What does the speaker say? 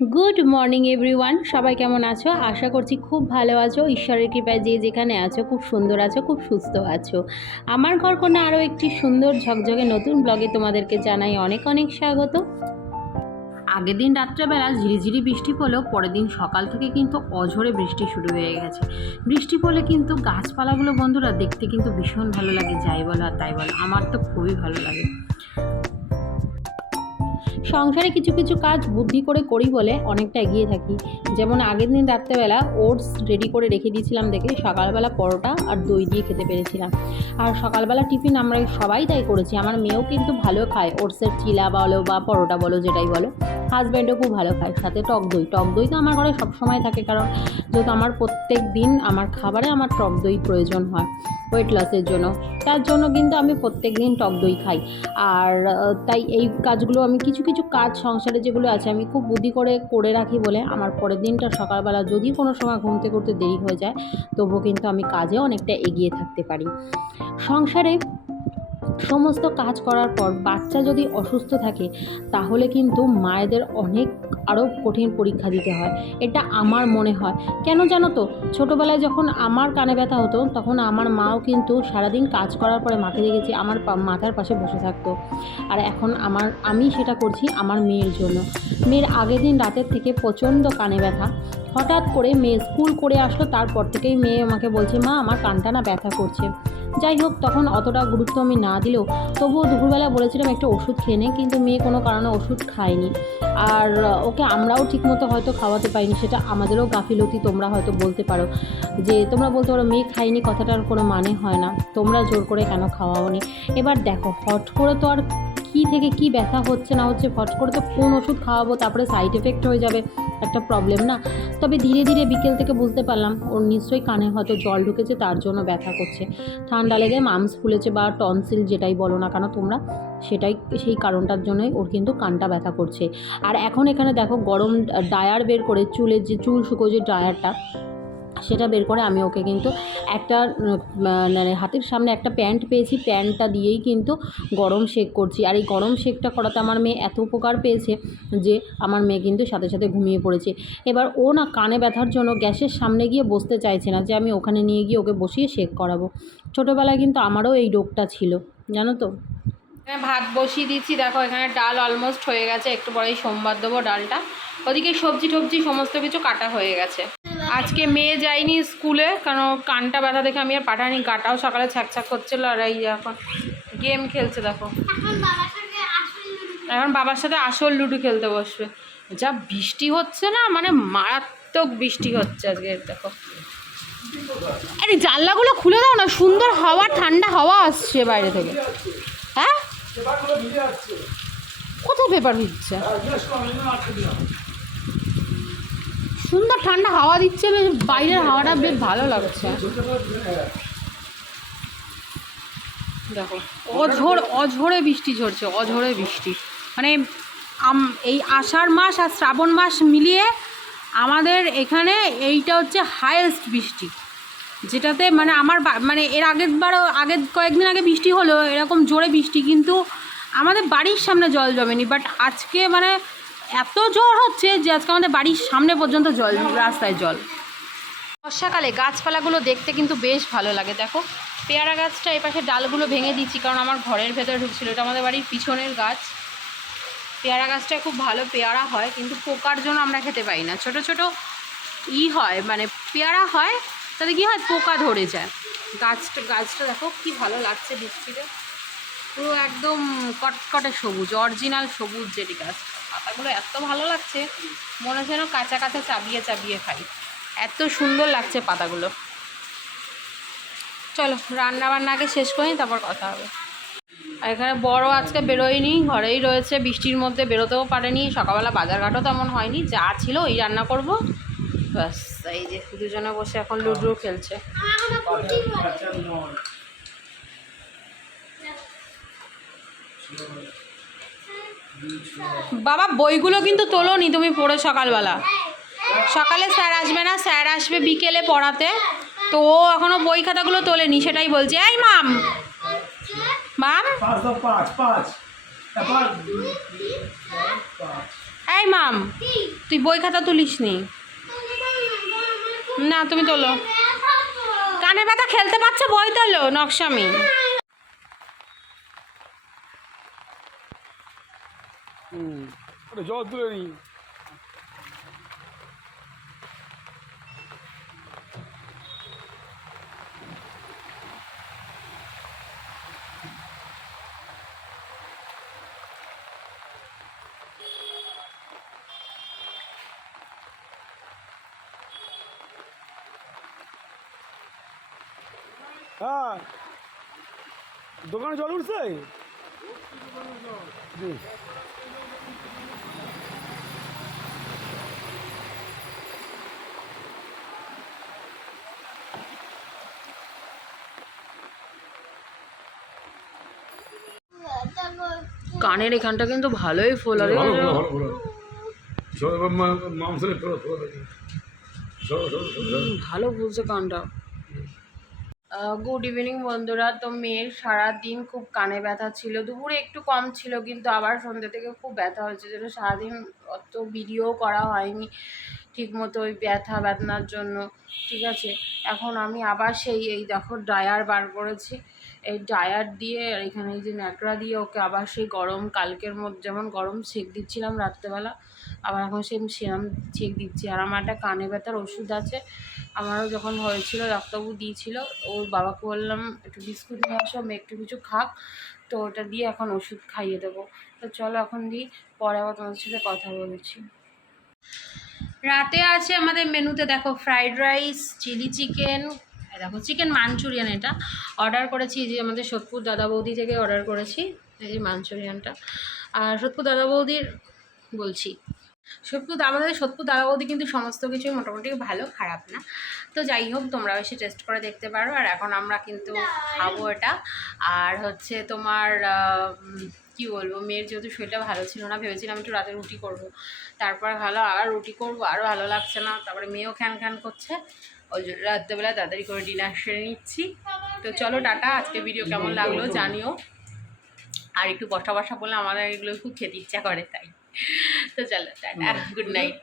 Good morning everyone, সবাই কেমন আছো? আশা করছি খুব ভালো আছো। ঈশ্বরের কৃপায় যে যেখানে আছো খুব সুন্দর আছো, খুব সুস্থ আছো। আমার ঘরকন্যা আরও একটি সুন্দর ঝকঝকে নতুন ব্লগে তোমাদেরকে জানাই অনেক অনেক স্বাগত। আগের দিন রাত্রেবেলা ঝিরিঝিরি বৃষ্টি পড়লেও পরের দিন সকাল থেকে কিন্তু অঝোরে বৃষ্টি শুরু হয়ে গেছে। বৃষ্টি পড়লে কিন্তু গাছপালাগুলো বন্ধুরা দেখতে কিন্তু ভীষণ ভালো লাগে, যাই বলো আর তাই বলো, আমার তো খুবই ভালো লাগে। সংসারে কিছু কিছু কাজ বুদ্ধি করে করি বলে অনেকটা এগিয়ে থাকি। যেমন আগের দিন রাত্রেবেলা ওটস রেডি করে রেখে দিয়েছিলাম দেখে সকালবেলা পরোটা আর দই দিয়ে খেতে পেরেছিলাম। আর সকালবেলা টিফিন আমরা সবাই তাই করেছি। আমার মেয়েও কিন্তু ভালো খায়, ওটসের চিলা বলো বা পরোটা বলো, যেটাই বলো। হাজব্যান্ডও খুব ভালো খায়, সাথে টক দই তো আমার ঘরে সবসময় থাকে, কারণ যেহেতু আমার প্রত্যেক দিন আমার খাবারে আমার টক দই প্রয়োজন হয় ওয়েট লসের জন্য। তার জন্য কিন্তু আমি প্রত্যেক দিন টক দই খাই। আর তাই এই কাজগুলো আমি কিছু কিছু কাজ সংসারে যেগুলো আছে আমি খুব বুদ্ধি করে রাখি বলে আমার পরের দিনটা সকালবেলা যদি কোনো সময় ঘুমতে করতে দেরি হয়ে যায়, তবুও কিন্তু আমি কাজে অনেকটা এগিয়ে থাকতে পারি। সংসারে সমস্ত কাজ করার পর বাচ্চা যদি অসুস্থ থাকে তাহলে কিন্তু মায়েদের অনেক আরও কঠিন পরীক্ষা দিতে হয়, এটা আমার মনে হয়। কেন জানো তো, ছোটোবেলায় যখন আমার কানে ব্যথা হতো তখন আমার মাও কিন্তু সারাদিন কাজ করার পরে মাকে দেখেছি আমার মাথার পাশে বসে থাকতো। আর এখন আমি সেটা করছি আমার মেয়ের জন্য। মেয়ের আগের দিন রাতের থেকে প্রচণ্ড কানে ব্যথা, হঠাৎ করে মেয়ে স্কুল করে আসলো, তারপর থেকেই মেয়ে আমাকে বলছে, মা আমার কানটা না ব্যথা করছে। যাই হোক, তখন অতটা গুরুত্ব আমি না দিলেও তবুও দুপুরবেলা বলেছিলাম একটা ওষুধ খেয়ে নে, কিন্তু মেয়ে কোনো কারণে ওষুধ খায়নি। আর ওকে আমরাও ঠিকমতো হয়তো খাওয়াতে পারিনি, সেটা আমাদেরও গাফিলতি। তোমরা হয়তো বলতে পারো যে, তোমরা বলতে পারো মেয়ে খায়নি কথাটার কোনো মানে হয় না, তোমরা জোর করে কেন খাওয়াওনি। এবার দেখো, হট করে তো আর কী থেকে কী ব্যথা হচ্ছে না হচ্ছে, হট করে তো কোন ওষুধ খাওয়াবো, তারপরে সাইড এফেক্ট হয়ে যাবে, একটা প্রবলেম না। তবে ধীরে ধীরে বিকেল থেকে বুঝতে পারলাম ওর নিশ্চয়ই কানে হয়তো জল ঢুকেছে, তার জন্য ব্যথা করছে। ঠান্ডা লেগে মামস ফুলেছে বা টনসিল যেটাই বলো না কেন তোমরা, সেই কারণটার জন্যই ওর কিন্তু কানটা ব্যথা করছে। আর এখন এখানে দেখো গরম ড্রায়ার বের করে, চুলের যে চুল শুকো যে ড্রায়ারটা, সেটা বের করে আমি ওকে কিন্তু একটা মানে হাতের সামনে একটা প্যান্ট পেয়েছি, প্যান্টটা দিয়েই কিন্তু গরম শেক করছি। আর এই গরম শেকটা করাতে আমার মেয়ে এত উপকার পেয়েছে যে আমার মেয়ে কিন্তু সাথে সাথে ঘুমিয়ে পড়েছে। এবার ও না কানে ব্যথার জন্য গ্যাসের সামনে গিয়ে বসতে চাইছে না যে আমি ওখানে নিয়ে গিয়ে ওকে বসিয়ে শেক করাবো। ছোটোবেলায় কিন্তু আমারও এই রোগটা ছিল, জানো তো। এখানে ভাত বসিয়ে দিচ্ছি, দেখো এখানে ডাল অলমোস্ট হয়ে গেছে, একটু পরেই সোমবার দেবো ডালটা। ওদিকে সবজি টবজি সমস্ত কিছু কাটা হয়ে গেছে। আজকে মেয়ে যায়নি স্কুলে, কারণ কানটা ব্যথা দেখে আমি আর পাঠাইনি। গাটাও সকালে ছ্যাকছ্যাক করছিল, আর এই এখন গেম খেলছে দেখো। এখন বাবার সাথে আসল লুডো খেলতে বসবে। যা বৃষ্টি হচ্ছে না, মানে মারাত্মক বৃষ্টি হচ্ছে আজকে, দেখো। আরে জানলাগুলো খুলে দাও না, সুন্দর হাওয়া, ঠান্ডা হাওয়া আসছে বাইরে থেকে। হ্যাঁ, কোথায় পেপার ভিজছে? সুন্দর ঠান্ডা হাওয়া দিচ্ছে, বেশ বাইরের হাওয়াটা বেশ ভালো লাগছে। দেখো অঝোরে বৃষ্টি ঝরছে, অঝোরে বৃষ্টি। মানে এই আষাঢ় মাস আর শ্রাবণ মাস মিলিয়ে আমাদের এখানে এইটা হচ্ছে হায়েস্ট বৃষ্টি, যেটাতে মানে মানে এর আগের কয়েকদিন আগে বৃষ্টি হলো এরকম জোরে বৃষ্টি, কিন্তু আমাদের বাড়ির সামনে জল জমেনি। বাট আজকে মানে এত জোর হচ্ছে যে আজকে আমাদের বাড়ির সামনে পর্যন্ত জল, রাস্তায় জল। বর্ষাকালে গাছপালাগুলো দেখতে কিন্তু বেশ ভালো লাগে। দেখো পেয়ারা গাছটা এপাশে ডালগুলো ভেঙে দিচ্ছি, কারণ আমার ঘরের ভেতরে ঢুকছিল। এটা আমাদের বাড়ির পিছনের গাছ। পেয়ারা গাছটা খুব ভালো পেয়ারা হয়, কিন্তু পোকার জন্য আমরা খেতে পাই না। ছোট ছোট হয়, মানে পেয়ারা হয়, তাতে কী হয়, পোকা ধরে যায়। গাছটা দেখো কি ভালো লাগছে বৃষ্টিতে, পুরো একদম কটকটে সবুজ, অরিজিনাল সবুজ যেটি গাছ। পাতাগুলো এত ভালো লাগছে, মনে হচ্ছে যেন কাঁচা কাঁচা চাবিয়ে চাবিয়ে খাই, এত সুন্দর লাগছে পাতাগুলো। চলো রান্না বান্না আগে শেষ করি, তারপর কথা হবে। আর এখানে বড় আজকে বেরোয়নি, ঘরেই রয়েছে, বৃষ্টির মধ্যে বেরোতেও পারেনি। সকালবেলা বাজারঘাটও তেমন হয়নি, যা ছিল ওই রান্না করব ব্যাস। এই যে দুজনে বসে এখন লুডো খেলছে। বাবা বইগুলো কিন্তু তোলোনি তুমি পড়ে সকালবেলা। সকালে স্যার আসবে না, স্যার আসবে বিকেলে পড়াতে, তো ও এখনও বই খাতাগুলো তোলেনি, সেটাই বলছে। এই মাম মাম এই মাম, তুই বই খাতা তুলিস নি? না তুমি তোলো। কানে ব্যথা, খেলতে পারছো, বই তোলো। নকশামি। জল তুলে নি। হ্যাঁ, দোকানে জল উঠছে। কানের এখানটা কিন্তু ভালোই ফোলা রে। ভালো বুঝছে কানটা। গুড ইভিনিং বন্ধুরা। তো মেয়ের সারাদিন খুব কানে ব্যথা ছিল, দুপুরে একটু কম ছিল কিন্তু আবার সন্ধ্যে থেকে খুব ব্যথা হয়েছে, যেটা সারাদিন অত ভিডিও করা হয়নি ঠিকমতো ওই ব্যথার জন্য। ঠিক আছে, এখন আমি আবার এই দেখো ড্রায়ার বার করেছি। এই ড্রায়ার দিয়ে আর এখানে এই যে ন্যাকড়া দিয়ে ওকে আবার সেই গরম, কালকের মধ্যে যেমন গরম সেঁক দিচ্ছিলাম রাত্রেবেলা, আবার এখন সেরম সেঁক দিচ্ছি। আর আমার একটা কানে ব্যথার ওষুধ আছে, আমারও যখন হয়েছিল ডাক্তারবাবু দিয়েছিল। ওর বাবাকে বললাম একটু বিস্কুট নিয়ে আসো, আমি একটু কিছু খাক, তো ওটা দিয়ে এখন ওষুধ খাইয়ে দেবো। তো চলো এখন দিই, পরে আবার তোমাদের সাথে কথা বলছি। রাতে আছে আমাদের মেনুতে দেখো ফ্রাইড রাইস, চিলি চিকেন, দেখো চিকেন মাঞ্চুরিয়ান এটা অর্ডার করেছি, যে আমাদের সোদপুর দাদা বৌদি থেকে অর্ডার করেছি এই যে মাঞ্চুরিয়ানটা। আর সোদপুর দাদা বৌদির বলছি, আমাদের সোদপুর দাদা বৌদি কিন্তু সমস্ত কিছুই মোটামুটি ভালো, খারাপ না। তো যাই হোক, তোমরাও এসে টেস্ট করে দেখতে পারো। আর এখন আমরা কিন্তু খাবো এটা। আর হচ্ছে তোমার কি বলবো, মেয়ের যেহেতু শরীরটা ভালো ছিল না, ভেবেছিলাম একটু রাতে রুটি করব, তারপর ভালো আর রুটি করবো, আরও ভালো লাগছে না, তারপরে মেয়েও খ্যান খ্যান করছে, ওই জন্য রাত্রেবেলা তাড়াতাড়ি করে ডিনার সেরে নিচ্ছি। তো চলো টাটা, আজকে ভিডিও কেমন লাগলো জানিও। আর একটু বসা বসা বলে আমাদের এগুলো খুব খেতে ইচ্ছা করে, তাই। তো চলো টাটা, গুড নাইট।